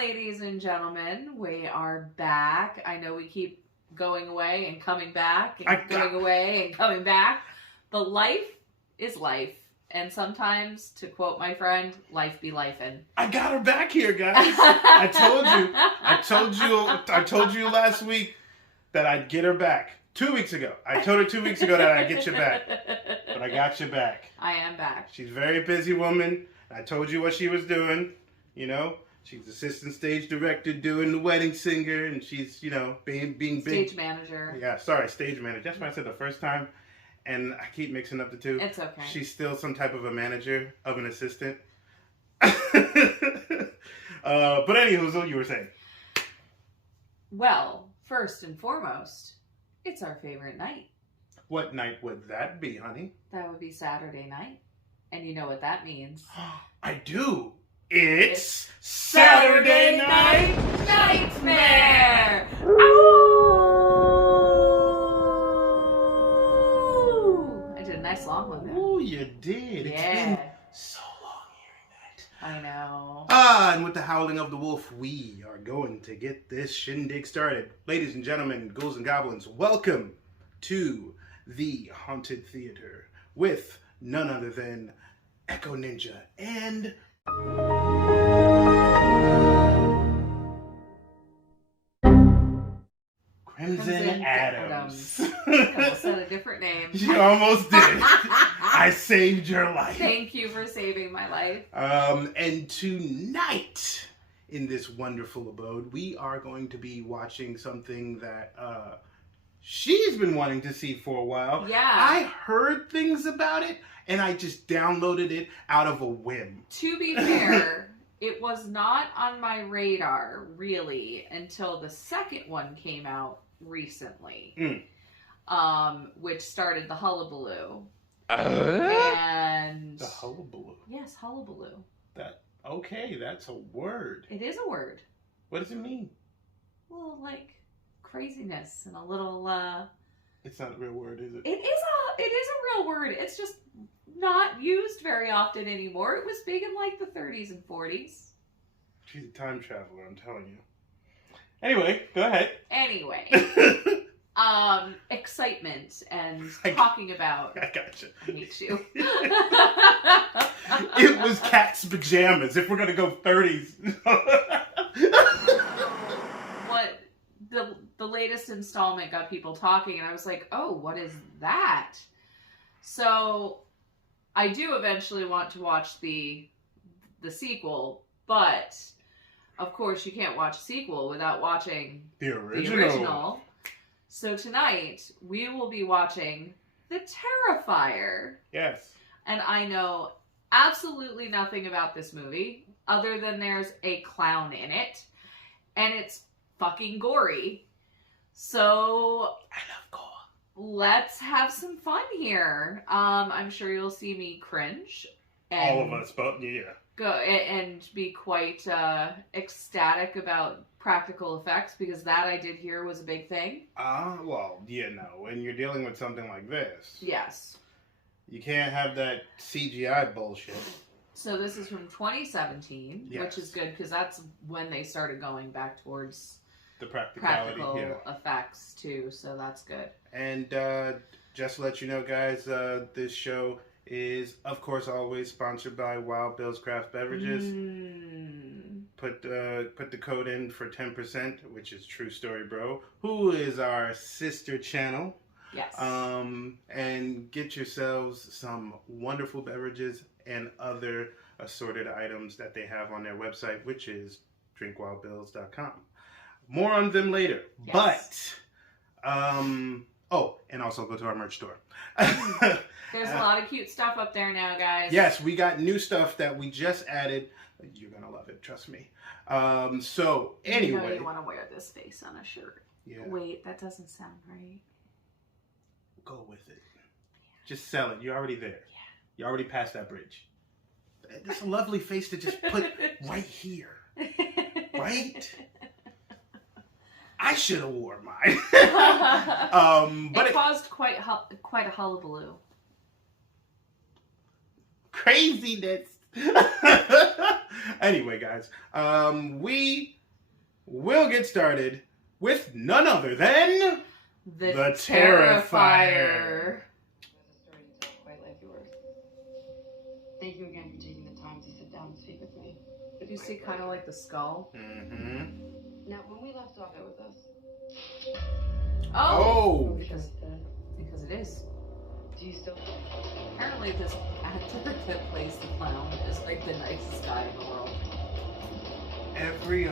ladies and gentlemen. We are back. I know we keep going away and coming back and going away and coming back, but life is life. And sometimes, to quote my friend, life be lifin'. I got her back here, guys. I told you last week that I'd get her back. 2 weeks ago. I told her 2 weeks ago that I'd get you back. But I got you back. I am back. She's a very busy woman. I told you what she was doing. You know, she's assistant stage director doing The Wedding Singer. And she's, you know, being big. Stage manager. Yeah, sorry, stage manager. That's what I said the first time. And I keep mixing up the two. It's okay. She's still some type of a manager of an assistant. But anywho, so you were saying. Well, first and foremost, it's our favorite night. What night would that be, honey? That would be Saturday night. And you know what that means. I do. It's Saturday Night Nightmare! Ow! I did a nice long one there. Oh, you did. Yeah. It's been so long hearing that. I know. And with the howling of the wolf, we are going to get this shindig started. Ladies and gentlemen, ghouls and goblins, welcome to the Haunted Theater with none other than Echo Ninja and Crimson Adams. I said a different name. You almost did. I saved your life. Thank you for saving my life. And tonight, in this wonderful abode, we are going to be watching something that she's been wanting to see for a while. Yeah. I heard things about it, and I just downloaded it out of a whim. To be fair, it was not on my radar, really, until the second one came out recently. Which started the hullabaloo. And The hullabaloo. Yes, hullabaloo. Okay, that's a word. It is a word. What does it mean? Well, like craziness and a little It's not a real word, is it? It is a real word. It's just not used very often anymore. It was big in like the 30s and 40s. She's a time traveler, I'm telling you. Anyway, go ahead. Anyway. Excitement and talking about. I gotcha. I hate you. It was Cat's pajamas. If we're gonna go 30s. What the latest installment got people talking, and I was like, oh, what is that? So I do eventually want to watch the sequel, but of course you can't watch a sequel without watching the original. So tonight, we will be watching The Terrifier. Yes. And I know absolutely nothing about this movie, other than there's a clown in it, and it's fucking gory. So, I love gore. Let's have some fun here. I'm sure you'll see me cringe. And all of us, but yeah. Go and be quite ecstatic about practical effects, because that I did hear was a big thing. Well, yeah, no. When you're dealing with something like this, yes, you can't have that CGI bullshit. So this is from 2017, yes, which is good because that's when they started going back towards the practical effects too. So that's good. And just to let you know, guys, this show is, of course, always sponsored by Wild Bill's Craft Beverages. Put the code in for 10%, which is True Story Bro, who is our sister channel. Yes. And get yourselves some wonderful beverages and other assorted items that they have on their website, which is drinkwildbills.com. More on them later. Yes. But, and also go to our merch store. There's a lot of cute stuff up there now, guys. Yes, we got new stuff that we just added. You're going to love it, trust me. So, anyway. You know you want to wear this face on a shirt. Yeah. Wait, that doesn't sound right. Go with it. Yeah. Just sell it. You're already there. Yeah. You're already past that bridge. It's a lovely face to just put right here. Right? I should have worn mine. But it caused quite a hullabaloo. Craziness. Anyway, guys, we will get started with none other than The Terrifier. Terrifier. There's a story to tell quite like yours. Thank you again for taking the time to sit down and speak with me. Did you see kind of like the skull? Mm-hmm. Now, when we left off, it was us. Oh. Because it is. Do you still? Apparently this actor that plays the clown is like the nicest guy in the world. Every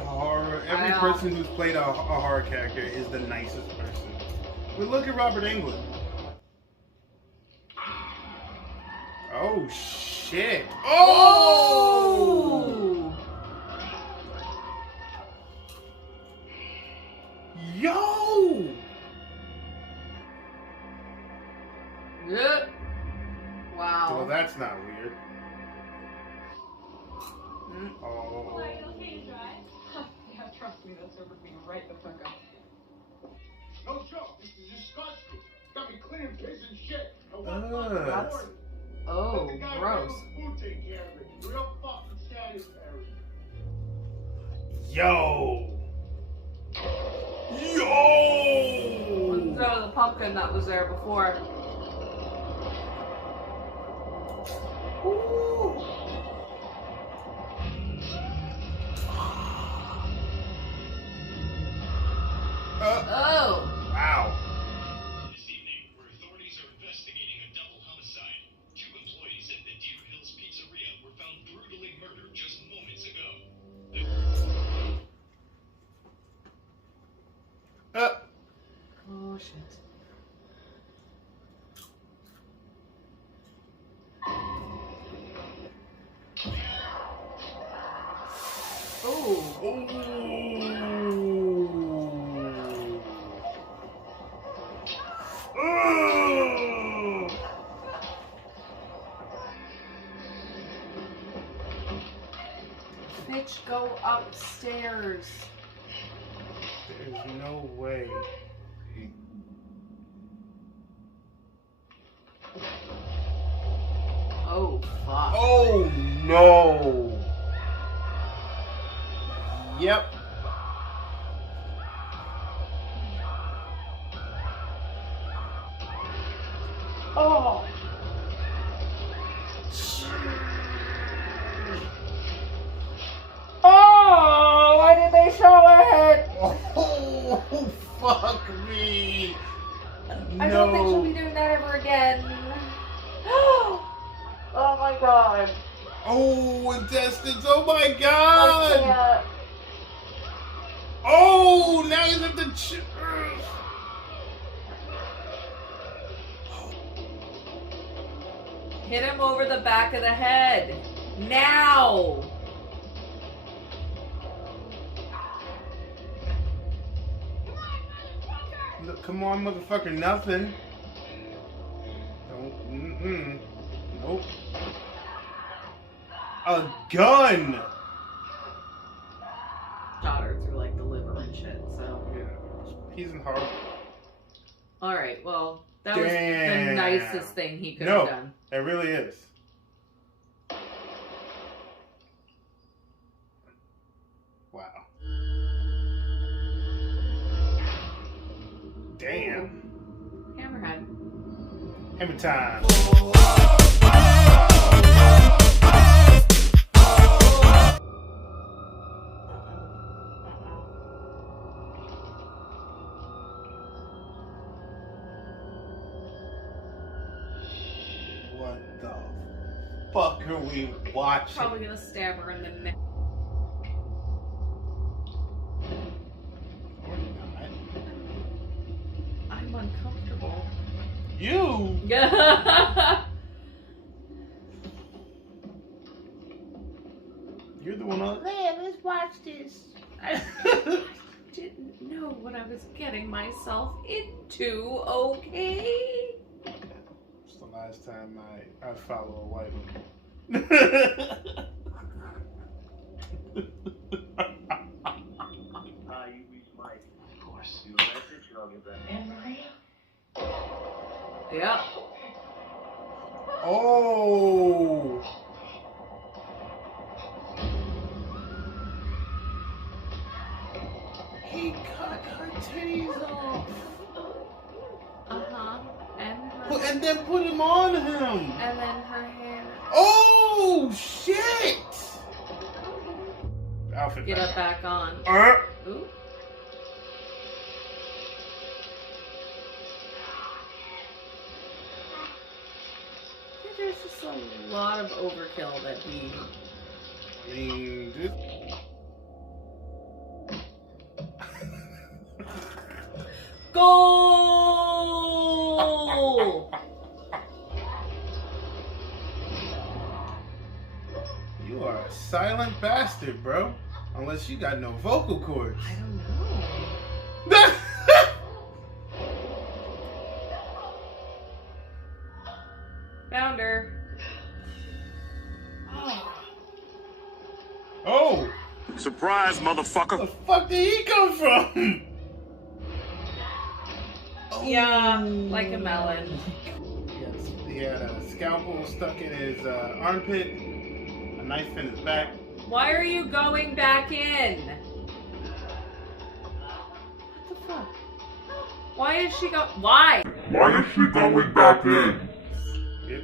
person who's played a horror character is the nicest person. But look at Robert Englund. Oh shit! Oh! Yo! Yep. Wow. Well, that's not weird. Oh. Are you okay to drive? Yeah, trust me, that sobered me right the fuck up. No joke, this is disgusting. Got me clean, pissing shit. Oh, gross. Food take care of it. Real fucking sanitary. Yo! Yo! So the pumpkin that was there before. Ooh. Oh! Wow. This evening, where authorities are investigating a double homicide, 2 employees at the Deer Hills Pizzeria were found brutally murdered just moments ago. Oh shit. Oh. Bitch, go upstairs. There's no way. Oh fuck. Oh no. Yep. Oh. Oh, why did they show it? Oh, fuck me. I don't think she'll be doing that ever again. Oh my god. Oh, intestines. Oh my I god. can't. Oh, now he's at the. Hit him over the back of the head. Now. Look, come on, motherfucker. Nothing. Don't. Mm-mm. Nope. A gun. Shot her through like the liver and shit. So. Yeah. He's in horror. All right. Well, that was the Damn. nicest thing he could No. have done. It really is. Wow. Damn. Hammerhead. Hammer time. What the fuck are we watching? Probably gonna stab her in the neck. Or not. I'm uncomfortable. You? You're the one on there. Let's watch this. I didn't know what I was getting myself into, okay? It's the last time I follow a white woman. You reached Mike. Of course. You a message and I'll get back. And Maria? Yep. Oh. he cut her titties off. Uh-huh. And then put him on him. And then her hair. Oh, shit! Outfit Get up back on. Ooh. I think there's just a lot of overkill that he... I mean, this... Goal! You are a silent bastard, bro. Unless you got no vocal cords. I don't know. Found her. Oh! Surprise, motherfucker. Where the fuck did he come from? Oh. Yeah, like a melon. Yes, he had a scalpel stuck in his armpit, a knife in his back. Why are you going back in? What the fuck? Why is she Why? Why is she going back in? Yep.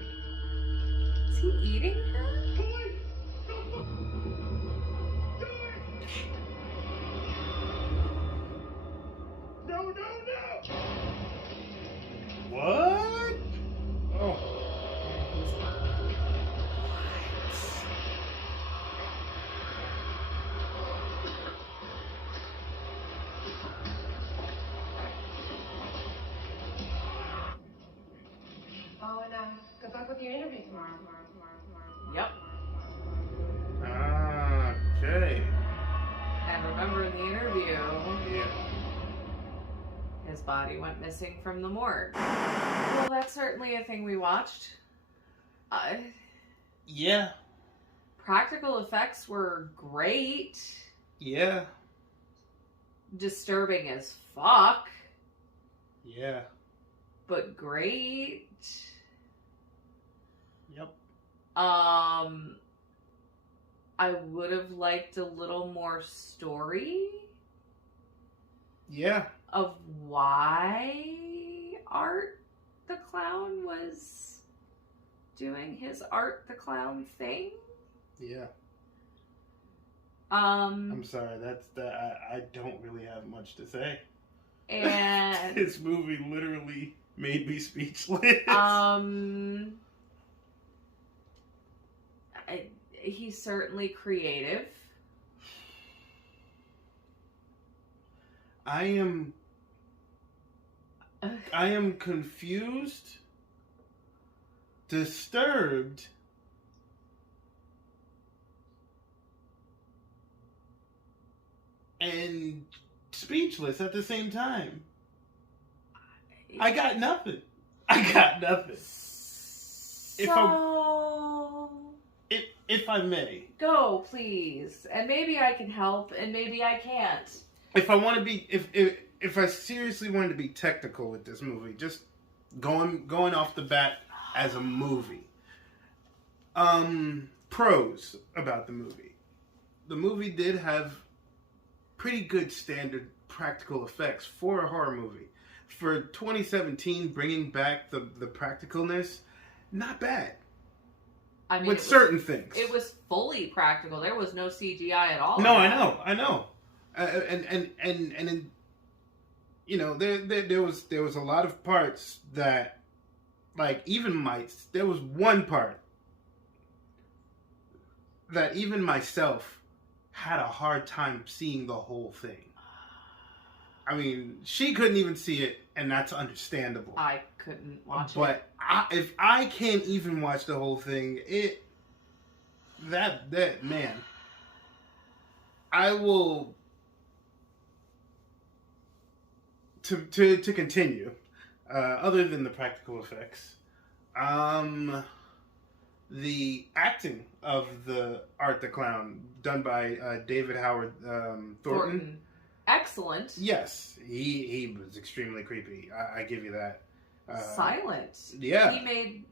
Is he eating her? What? Oh. Oh, and good luck with your interview tomorrow. Yep. Okay. And remember in the interview, Yeah. his body went missing from the morgue. Well, that's certainly a thing we watched. Yeah. Practical effects were great. Yeah. Disturbing as fuck, Yeah. but great. Yep. I would have liked a little more story Yeah. of why Art the Clown was doing his Art the Clown thing. Yeah. I'm sorry. I don't really have much to say. And This movie literally made me speechless. he's certainly creative. I am confused, disturbed, and speechless at the same time. I got nothing. If I may. Go, please. And maybe I can help, and maybe I can't. If I want to be, if I seriously wanted to be technical with this movie, just going off the bat as a movie. Pros about the movie. The movie did have pretty good standard practical effects for a horror movie. For 2017, bringing back the practicalness, not bad. I mean, with certain things. It was fully practical. There was no CGI at all. No, I know. And you know, there was a lot of parts that, like, there was one part that even myself had a hard time seeing the whole thing. I mean, she couldn't even see it, and that's understandable. I couldn't watch it. But if I can't even watch the whole thing, man, I will to continue. Other than the practical effects, the acting of the Art the Clown done by David Howard Thornton. Excellent. Yes, he was extremely creepy. I give you that. Silent. Yeah. He made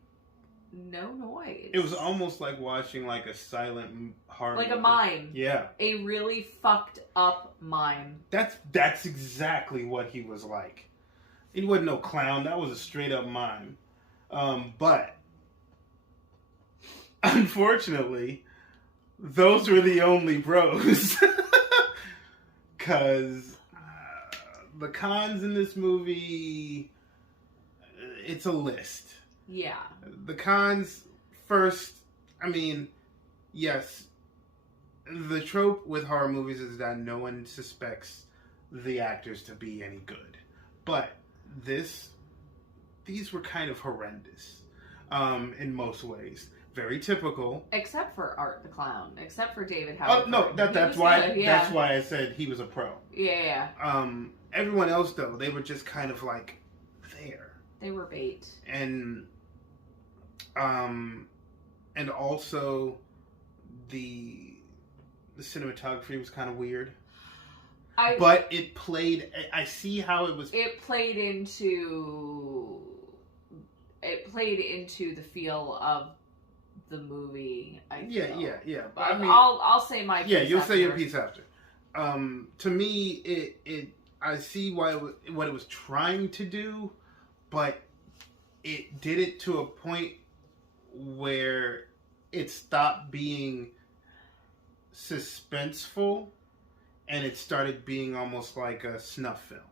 no noise. It was almost like watching like a silent horror like movie. a mime. Yeah. A really fucked up mime. That's exactly what he was like. He wasn't no clown. That was a straight up mime. But unfortunately, those were the only bros. Because the cons in this movie, it's a list. Yeah. The cons, first, I mean, yes, the trope with horror movies is that no one suspects the actors to be any good. But these were kind of horrendous in most ways. Very typical. Except for Art the Clown. Except for David Howard. Oh, no, that's why that's why I said he was a pro. Yeah. Everyone else, though, they were just kind of like there. They were bait. And also the cinematography was kind of weird. But it played. I see how it was. It played into the feel of the movie. Yeah. But I mean, I'll say my piece. Yeah, you'll after. say your piece after. To me, I see what it was trying to do, but it did it to a point where it stopped being suspenseful and it started being almost like a snuff film.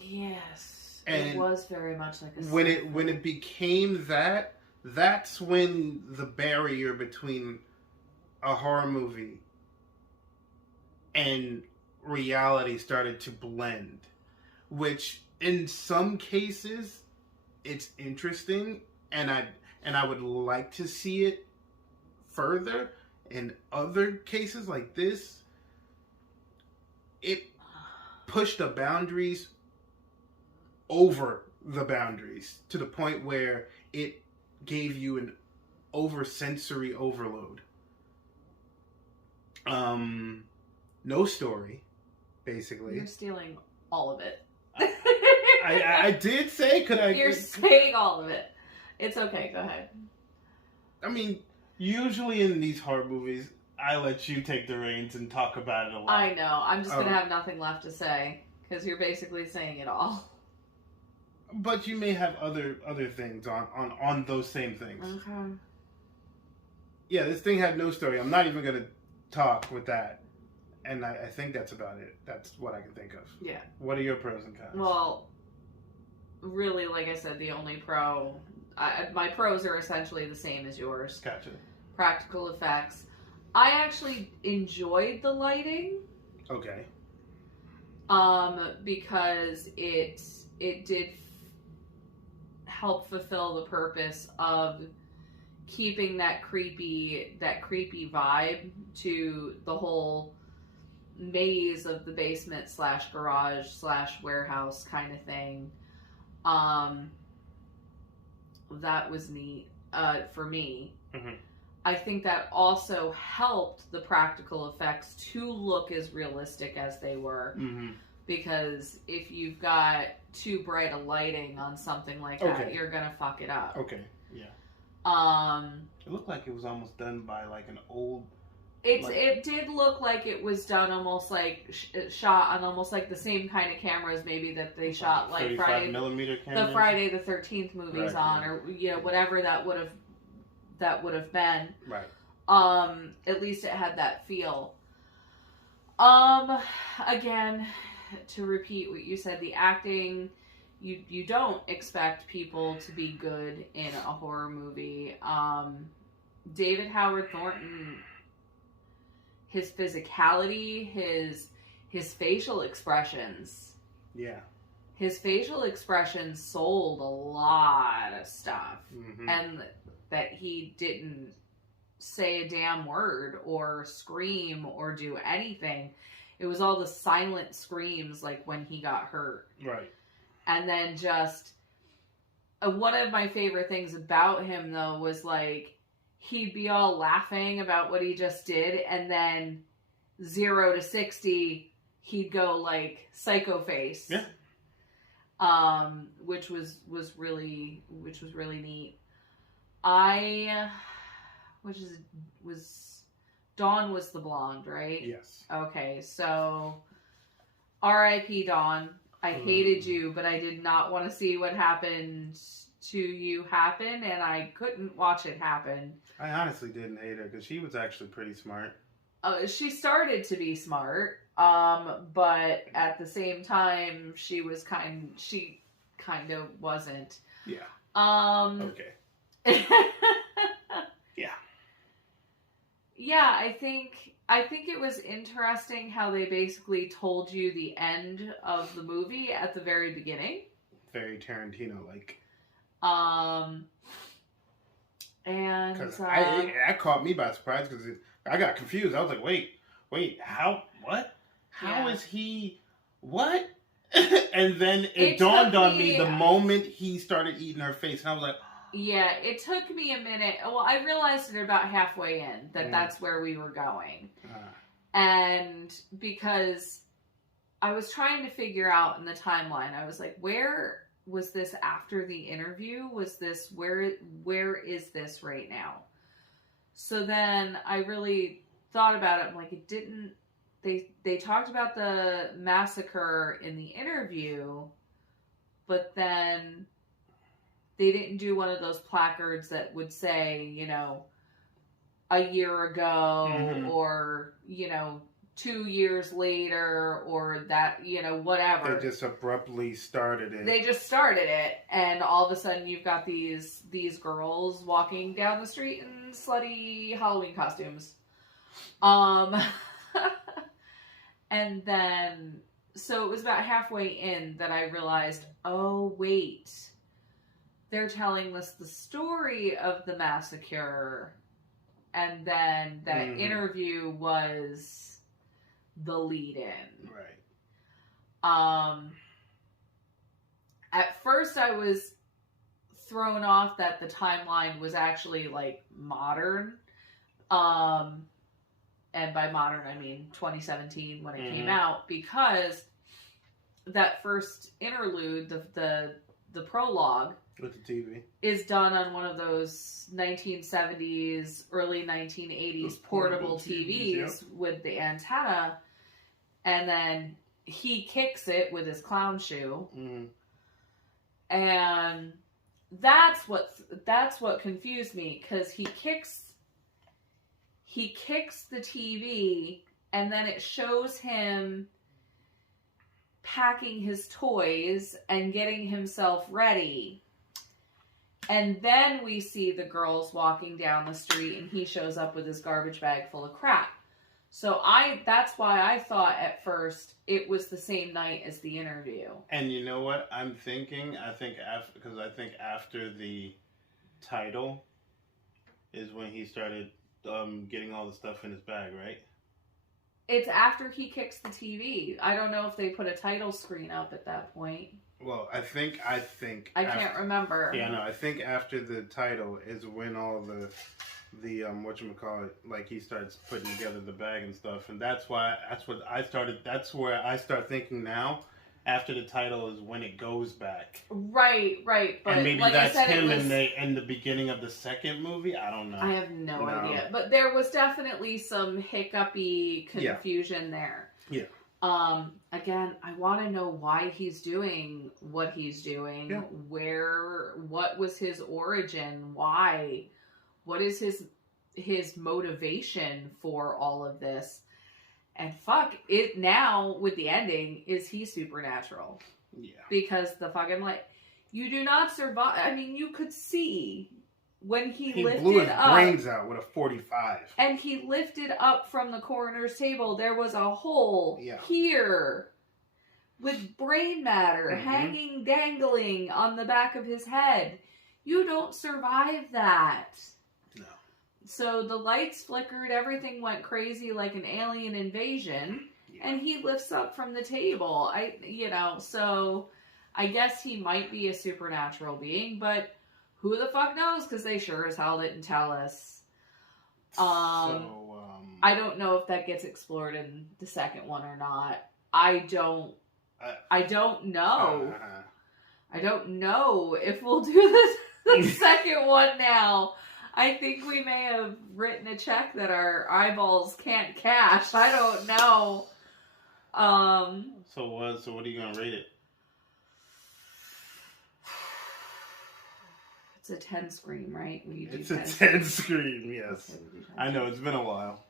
Yes, and it was very much like a when it became that, that's when the barrier between a horror movie and reality started to blend, which in some cases it's interesting and I would like to see it further. In other cases like this, it pushed the boundaries over the boundaries to the point where it gave you an sensory overload. No story, basically. You're stealing all of it. I did say, You're saying all of it. It's okay, go ahead. I mean, usually in these horror movies, I let you take the reins and talk about it a lot. I know. I'm just going to have nothing left to say, because you're basically saying it all. But you may have other things on those same things. Okay. Yeah, this thing had no story. I'm not even going to talk with that. And I think that's about it. That's what I can think of. Yeah. What are your pros and cons? Well, really, like I said, the only pro... my pros are essentially the same as yours. Gotcha. Practical effects. I actually enjoyed the lighting. Okay. Because it did help fulfill the purpose of keeping that creepy vibe to the whole maze of the basement / garage / warehouse kind of thing. That was neat for me. Mm-hmm. I think that also helped the practical effects to look as realistic as they were. Mm-hmm. Because if you've got too bright a lighting on something like that, you're gonna fuck it up. Okay, yeah. It looked like it was almost done by like an old... It did look like it was done almost like shot on almost like the same kind of cameras maybe that they shot like Friday the 13th movies on, or whatever that would have been. Right. At least it had that feel. Again, to repeat what you said, the acting, you don't expect people to be good in a horror movie. David Howard Thornton, his physicality, his facial expressions. Yeah. His facial expressions sold a lot of stuff. Mm-hmm. And that he didn't say a damn word or scream or do anything. It was all the silent screams like when he got hurt. Right. And then just one of my favorite things about him though was like he'd be all laughing about what he just did, and then 0 to 60 he'd go like psycho face. Yeah. Which was really neat. Dawn was the blonde, right? Yes. Okay, so R.I.P. Dawn. I hated you, but I did not want to see what happened to you happen, and I couldn't watch it happen. I honestly didn't hate her because she was actually pretty smart. She started to be smart, but at the same time, she kind of wasn't. Yeah. Okay. Yeah. Yeah, I think it was interesting how they basically told you the end of the movie at the very beginning. Very Tarantino-like. And because that caught me by surprise because I got confused. I was like, wait, how? What? How is he? What? And then it dawned on me the moment he started eating her face, and I was like, yeah, it took me a minute. Well, I realized it about halfway in that that's where we were going. And because I was trying to figure out in the timeline, I was like, where was this after the interview? Was this, where is this right now? So then I really thought about it. I'm like, it didn't, they talked about the massacre in the interview, but then they didn't do one of those placards that would say, you know, a year ago or, you know, 2 years later or that, you know, whatever. They just abruptly started it. They just started it, and all of a sudden you've got these girls walking down the street in slutty Halloween costumes. And then, so it was about halfway in that I realized, oh, wait. They're telling us the story of the massacre, and then that interview was the lead-in. Right. At first I was thrown off that the timeline was actually, like, modern. And by modern, I mean 2017 when it came out, because that first interlude, the prologue, with the TV, is done on one of those 1970s, early 1980s portable TVs with the antenna, and then he kicks it with his clown shoe, and that's what confused me, because he kicks the TV, and then it shows him packing his toys and getting himself ready. And then we see the girls walking down the street, and he shows up with his garbage bag full of crap. So that's why I thought at first it was the same night as the interview. And you know what I'm thinking? Because I think after the title is when he started getting all the stuff in his bag, right? It's after he kicks the TV. I don't know if they put a title screen up at that point. Well, I think I can't remember. Yeah, no, I think after the title is when all the whatchamacallit, like, he starts putting together the bag and stuff, and that's where I start thinking now. After the title is when it goes back. Right. But and maybe like that's I said, him in the beginning of the second movie. I don't know. I have no idea. But there was definitely some hiccupy confusion there. Yeah. Again, I want to know why he's doing what he's doing. Yeah. What was his origin? Why? What is his motivation for all of this? And fuck it now with the ending, is he supernatural? Yeah. Because the fucking, like, you do not survive. I mean, you could see when he lifted blew his up, brains out with a 45. and he lifted up from the coroner's table. There was a hole here with brain matter hanging, dangling on the back of his head. You don't survive that. No. So the lights flickered, everything went crazy like an alien invasion, and he lifts up from the table. So I guess he might be a supernatural being, but who the fuck knows, because they sure as hell didn't tell us. I don't know if that gets explored in the second one or not. I don't know. I don't know if we'll do this. the second one now. I think we may have written a check that our eyeballs can't cash. I don't know. So what are you gonna rate it? It's a 10 scream, right? It's a 10 scream, yes. Okay, we do 10 I know, it's been a while.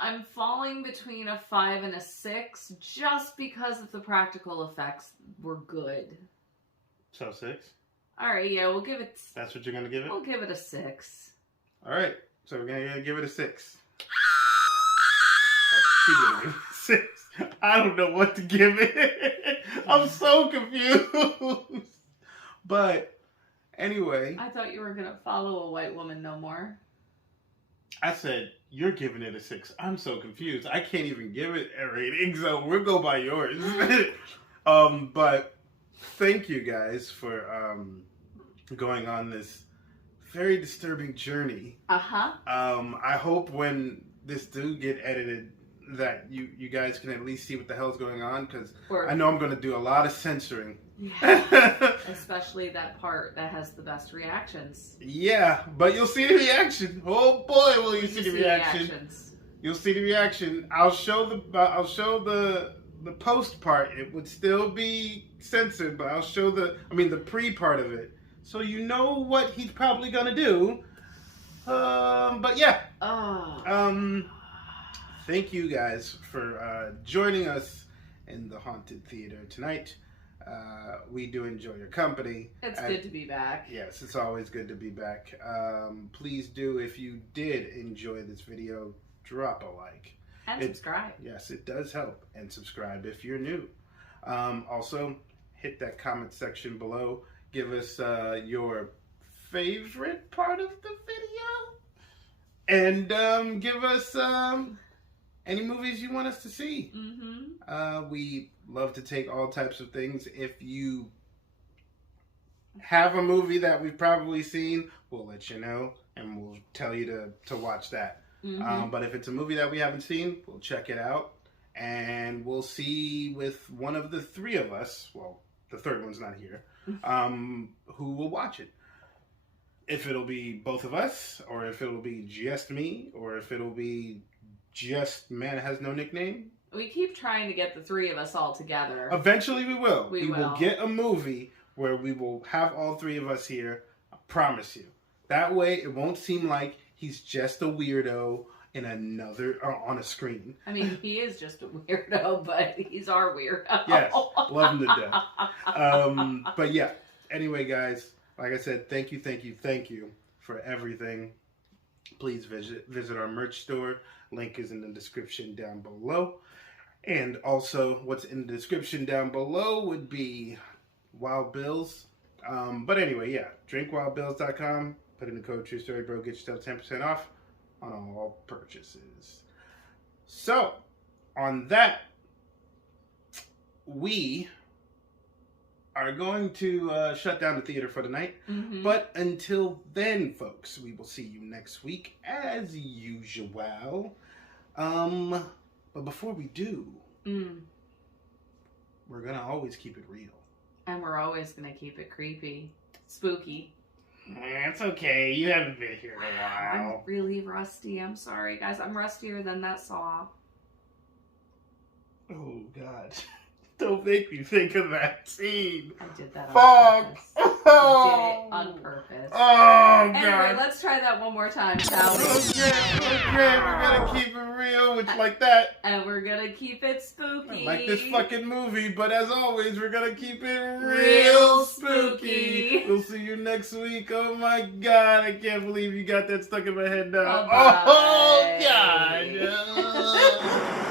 I'm falling between a 5 and a 6 just because of the practical effects were good. So 6? Alright, yeah, we'll give it... That's what you're gonna give it? We'll give it a 6. Alright, so we're gonna give it a 6. Oh, she's gonna give it a 6. I don't know what to give it. I'm so confused. But, anyway. I thought you were going to follow a white woman no more. I said, you're giving it a 6. I'm so confused. I can't even give it a rating, so we'll go by yours. But thank you guys for going on this very disturbing journey. Uh-huh. I hope when this do get edited that you guys can at least see what the hell's going on, because I know I'm going to do a lot of censoring. Yeah. Especially that part that has the best reactions. Yeah, but you'll see the reaction. Oh boy, will you see the reaction. You'll see the reaction. I'll show the post part. It would still be censored, but I'll show the pre part of it, so you know what he's probably gonna do. But yeah. Thank you guys for joining us in the Haunted Theater tonight. We do enjoy your company. It's good to be back. Yes, it's always good to be back. Please do, if you did enjoy this video, drop a like. And subscribe. Yes, it does help. And subscribe if you're new. Also, hit that comment section below. Give us your favorite part of the video. And give us any movies you want us to see. Mm-hmm. We love to take all types of things. If you have a movie that we've probably seen, we'll let you know and we'll tell you to watch that. Mm-hmm. But if it's a movie that we haven't seen, we'll check it out and we'll see with one of the three of us, well, the third one's not here, who will watch it. If it'll be both of us, or if it'll be just me, or if it'll be just Man Has No Nickname. We keep trying to get the three of us all together. Eventually we will. We will get a movie where we will have all three of us here. I promise you. That way it won't seem like he's just a weirdo in on a screen. I mean, he is just a weirdo, but he's our weirdo. Yes, love him to death. But yeah, anyway guys, like I said, thank you for everything. Please visit our merch store. Link is in the description down below. And also, what's in the description down below would be Wild Bills. But anyway, yeah, drinkwildbills.com. Put in the code TrueStoryBro, get yourself 10% off on all purchases. So, on that, we are going to shut down the theater for the night. Mm-hmm. But until then, folks, we will see you next week as usual. But before we do, we're going to always keep it real. And we're always going to keep it creepy. Spooky. It's okay. You haven't been here in a while. I'm really rusty. I'm sorry, guys. I'm rustier than that saw. Oh, God. Don't make me think of that scene. I did that on purpose. Oh. I did it on purpose. Oh, God. Anyway, let's try that one more time, shall we? Okay, we're going to keep it real, which like that. And we're going to keep it spooky. Like this fucking movie, but as always, we're going to keep it real spooky. We'll see you next week. Oh, my God. I can't believe you got that stuck in my head now. Bye-bye. Oh, God.